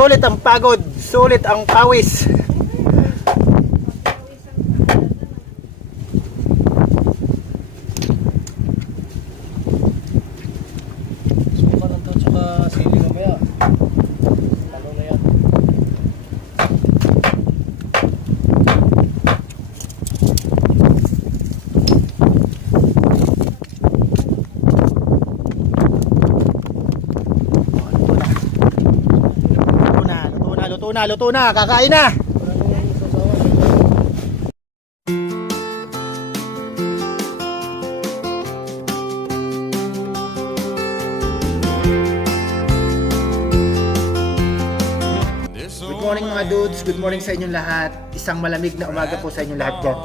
Sulit ang pagod, sulit ang pawis. Suka lang to, tsaka sili mamaya. Talo na yan. Luto na, kakain na. Good morning mga dudes, good morning sa inyong lahat. Isang malamig na umaga po sa inyong lahat dyan.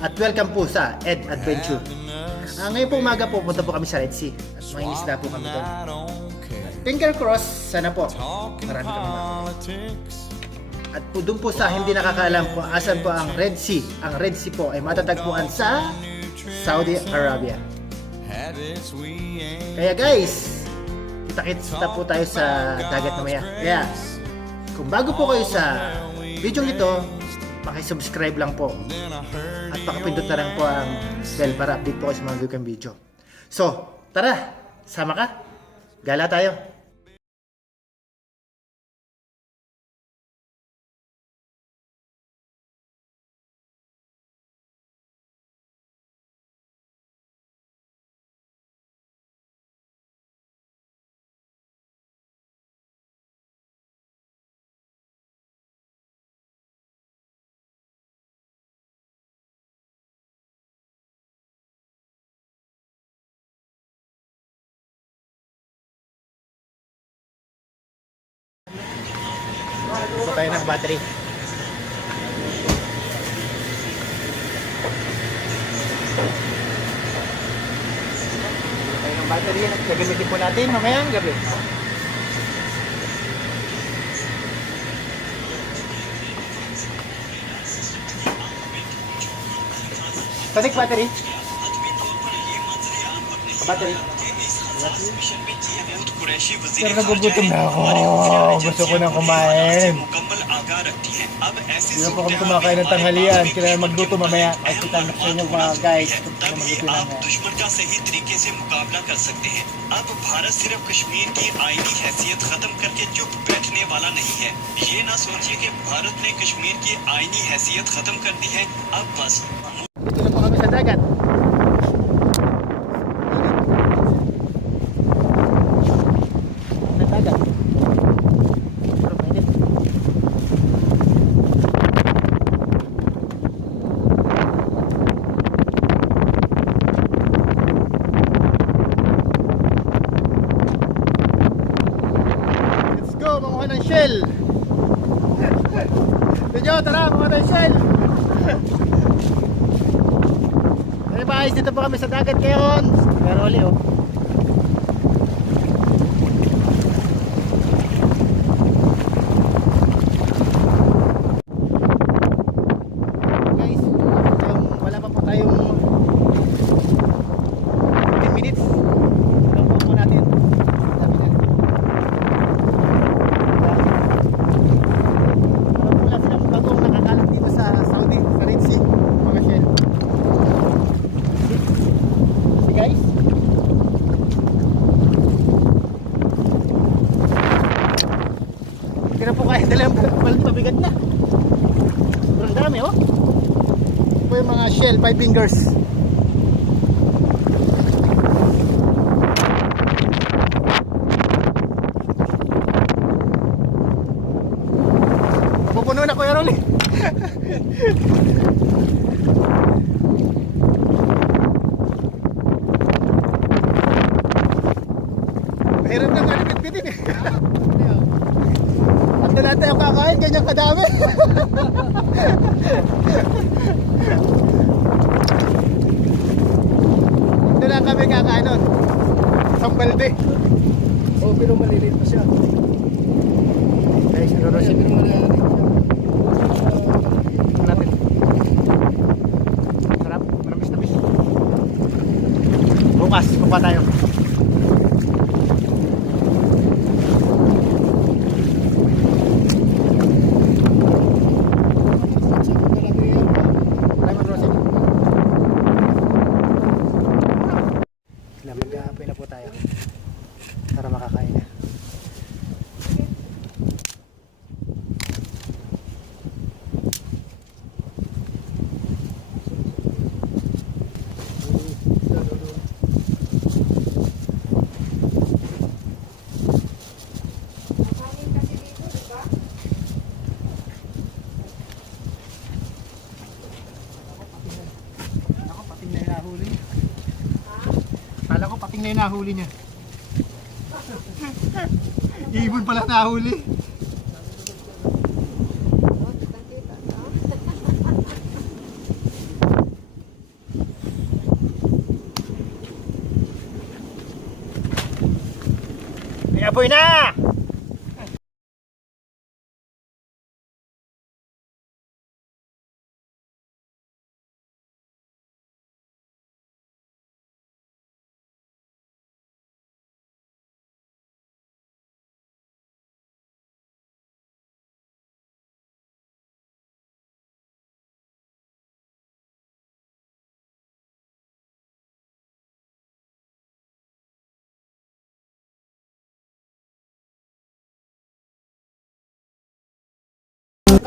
At welcome po sa Ed Adventure. Ngayon po umaga po, punta po kami sa Red Sea. At mga inisda po kami doon. Finger cross, sana po marami kami makakita. At po doon po sa hindi nakakaalam po asan po ang Red Sea. Ang Red Sea po ay matatagpuan sa Saudi Arabia. Kaya guys, kita-kita po tayo sa dagat mamaya. Kaya kung bago po kayo sa video ito, paki-subscribe lang po. At pakipindot na lang po ang bell para update po kayo sa mga gagawin video. So, tara, sama ka. Gala tayo. Gusto tayo ng battery. Tayo ng battery at gagamitin po natin mamayang gabi. Sonic battery. Battery. Pero nagugutom na ako. Gusto ko nang kumain. Hindi na po kami kumakain ng tanghalian. Kailangan magluto mamaya. Ay kita na sa inyo mga guys. Magluto na nga. दुश्मन का सही तरीके से मुकाबला कर सकते हैं। अब भारत सिर्फ कश्मीर की आईनी हैसियत खत्म करके चुप बैठने वाला नहीं है। ये ना सोचिए कि भारत ने कश्मीर की आईनी हैसियत खत्म कर दी है। अब बस Dito na po kami sa dagat. Sa dagat. Pero mainit. Let's go, manguha ng shell. Medyo, tara, manguha ng shell. Hey guys, dito po kami sa dagat ngayon. Pero uli oh. Guys, wala pa po tayong 10 minutes. Lang po natin. Sabi na. Wala silang bagong nakakalat dito sa Saudi, sa Red Sea. Mga shell. Guys, hindi na po kaya dalang balit pabigat na. Pero dami oh. Ito po yung mga shell, 5 fingers. Pupuno na Kuya Rolly. Hirap na nga bitbitin eh. At na natin ang kakain, ganyan kadami. Ito lang kami kakain nun. Isang balde. Oh, pero maliliit pa siya. Guys, nurusin. Pero maliliit siya. Natin. Sarap, manamis-namis. Bukas, pupa tayo. kakain na. Ako, pating na yung nahuli. Kala ko pating na yung nahuli niya. Ibon pala nahuli. May apoy na!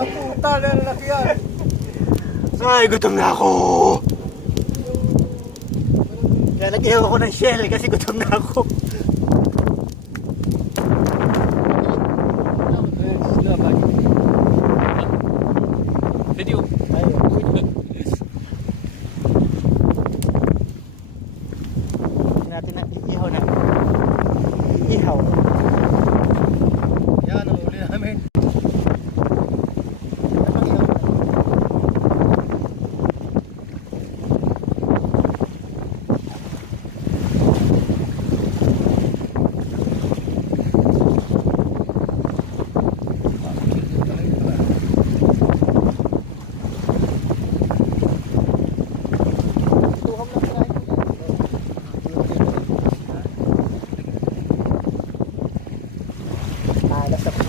Puta na lalaki yan. Ay, gutom na ako! Kaya nag-ihaw ako ng shell kasi gutom na ako. Video. Ayun. Natin na ihaw na. Ihaw. Yan ang uli namin. Alas ako.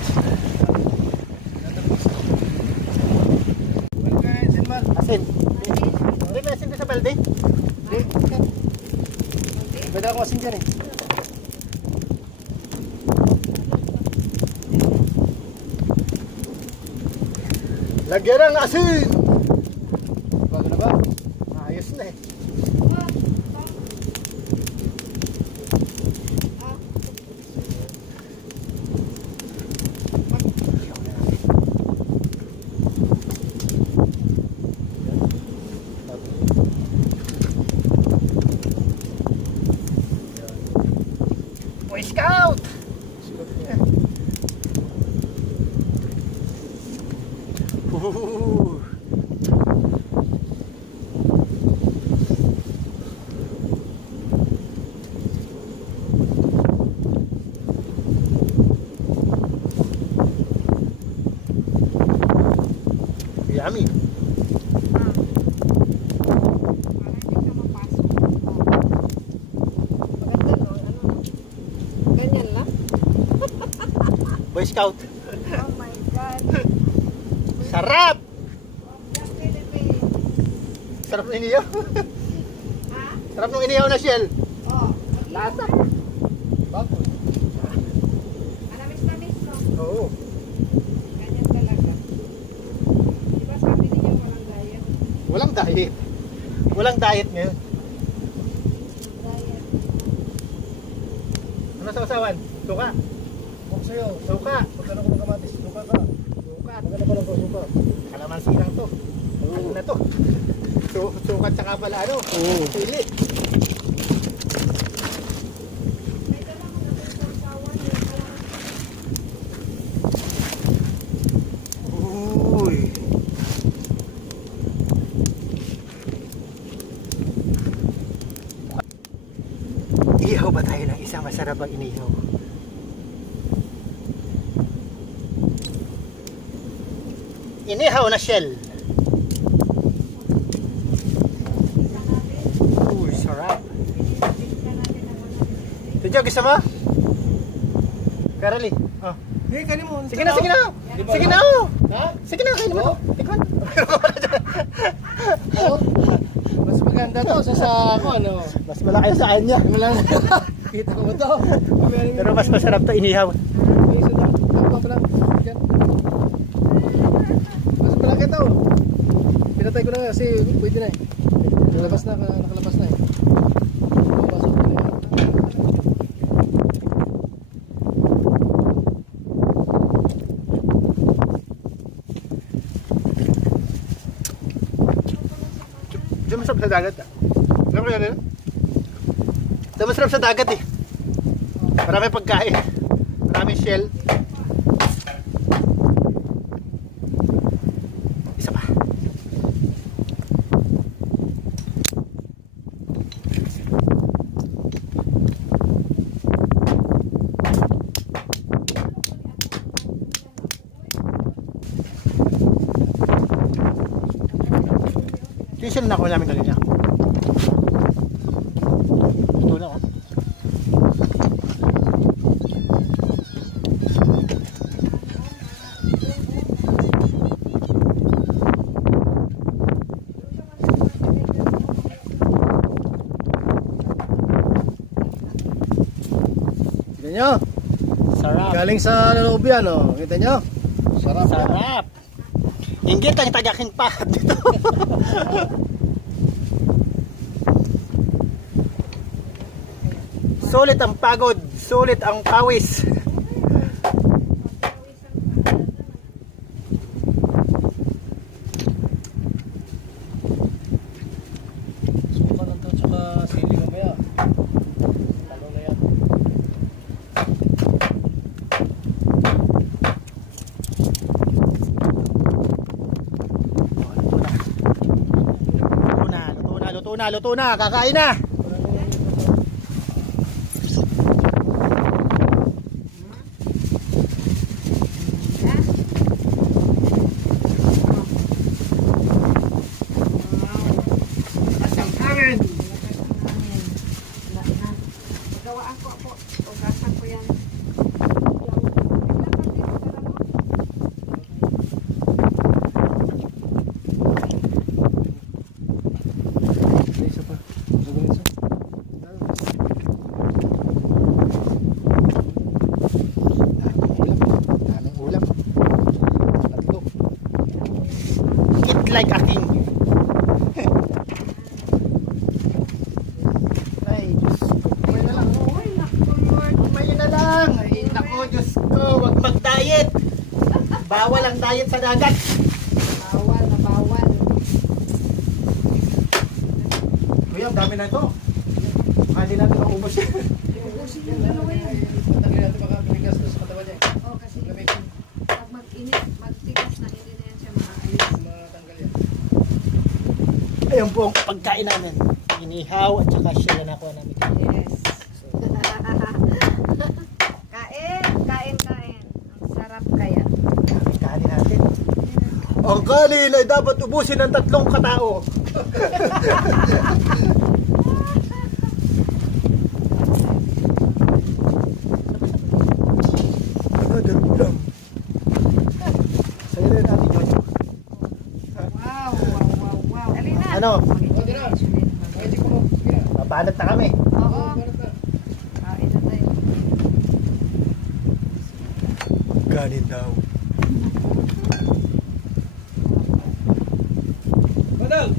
Asin. Hindi, may asin ka sa balde. Pwede ako asin dyan eh. Lagyan ng asin! Bago na ba? Ayos na eh. Boy Scout! Ooh. Yummy. Ganyan lang? Boy Scout. Oh my God. Sarap! Yan, Philippines. Sarap ng inihaw. Ha? Sarap ng inihaw na shell. Oh. Lasa. Bago. Manamis-namis, no? Oo. Ganyan talaga. Di ba sabi niya walang diet? Walang diet. Walang diet ngayon. Diet. Ano sa usawan? Suka. Huwag sa'yo. Suka. Magkano ko ng kamatis? Luka ka. Suka. Magkano ko lang ko suka? Kalamansi lang to. Ano na to? Sukat saka pala ano? Oo. Sili. May dala mo na sa usawan. Uy. Ihaw ba tayo ng isang masarap ang inihaw? Inihaw na shell. Uy, sarap. Tudyo, gusto mo? Carly, oh. Hey, kanin mo. Sige na, sige na. Di ba? Sige na, oh. Ha? Sige na, kainin mo to. Tikman. Oh. Mas maganda to sa ako ano. Mas malaki sa kanya. Wala na. Kita ko ba ito? Pero mas masarap to inihaw. Tama pala. Diyan. Mas malaki ito. Pinatay ko na kasi pwede na eh. Nakalabas na eh. Papasok na yan. Diyan masarap sa dagat. Alam ko yan eh. Diyan masarap sa dagat eh. Marami pagkain. Maraming shell. Isa pa. Ito yung shell na nakuha namin kanina. Ito na oh. Kita nyo? Sarap. Galing sa loob yan oh. Kita nyo? Sarap. Sarap. Inggit ang tagakin pa dito. Sulit ang pagod, sulit ang pawis. Suka lang to tsaka sili mamaya. Talo na yan. Luto na, kakain na. Gawaan ko po. Ugasan ko yan. Isa pa. Sugun isa. Daming ulam. Tatlo. Eat like a king. Ay, Diyos ko. Kumain na lang. Uy, naku Lord. Kumain na lang. Ay, naku, Diyos ko. Huwag mag-diet. Bawal ang diet sa dagat. Bawal na bawal. Kuya, ang dami na ito. Hindi natin maubos yan. Ubusin yung dalawa yan. Tatanggalin natin baka pinigas na sa katawan niya. Oo, kasi pag mag-init, magtigas na hindi na yan siya maaalis. Matanggal yan. Ayun po ang pagkain namin. Inihaw at saka shell na nakuha namin. Yes. Kain. Ang sarap kaya. Dami kanin natin. Ang kanin ay dapat ubusin ng 3 katao. Ulam. Sa'yo rin natin yun. Wow. Dali na. Ano? Pwede na. Pwede ko mo. Sige na. Mabanat na kami. Oo. Barat na. Kain na tayo. Kanin daw. Badal!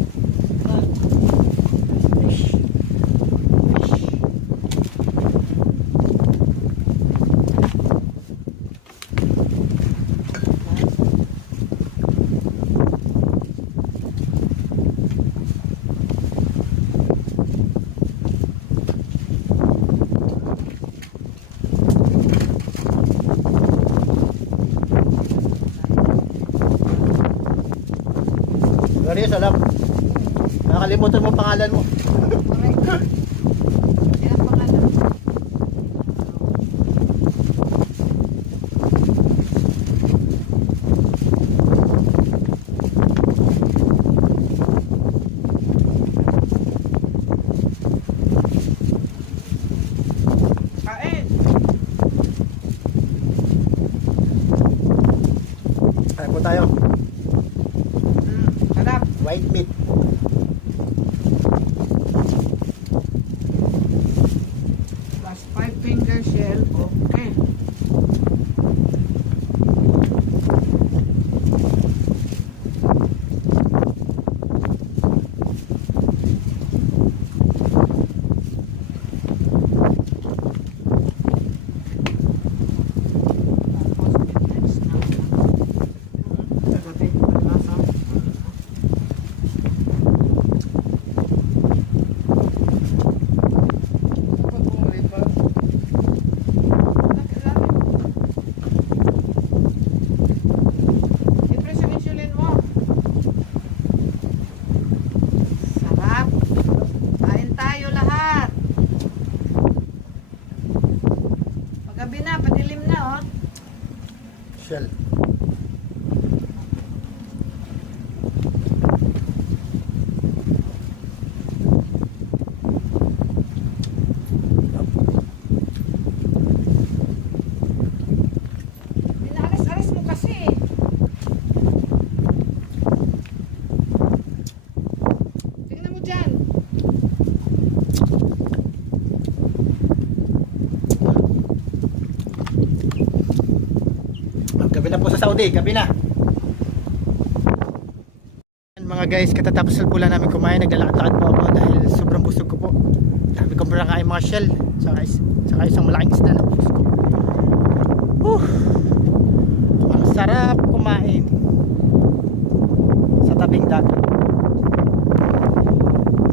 Gari, salam. Nakalimutan mo pangalan mo. Correct. Yan ang pangalan. Kain! Kain po tayo. Sarap. White meat. Basta. Shell. Inaalis-alis mo kasi. Tingnan mo dyan. Gabi na po sa Saudi, gabi na. Mga guys, katatapos po lang namin kumain, naglalakad-lakad po ako dahil sobrang busog ko po. Dami kong kain mga shell, saka isang malaking isda na busog ko. Ang sarap kumain sa tabing dagat.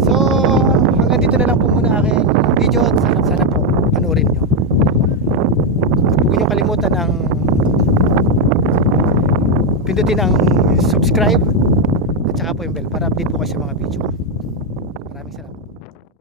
So, hanggang dito na lang po muna aking video. Sana po panoorin nyo. Huwag nyo kalimutan ang pindutin ang subscribe at saka po yung bell para update po kayo sa mga video.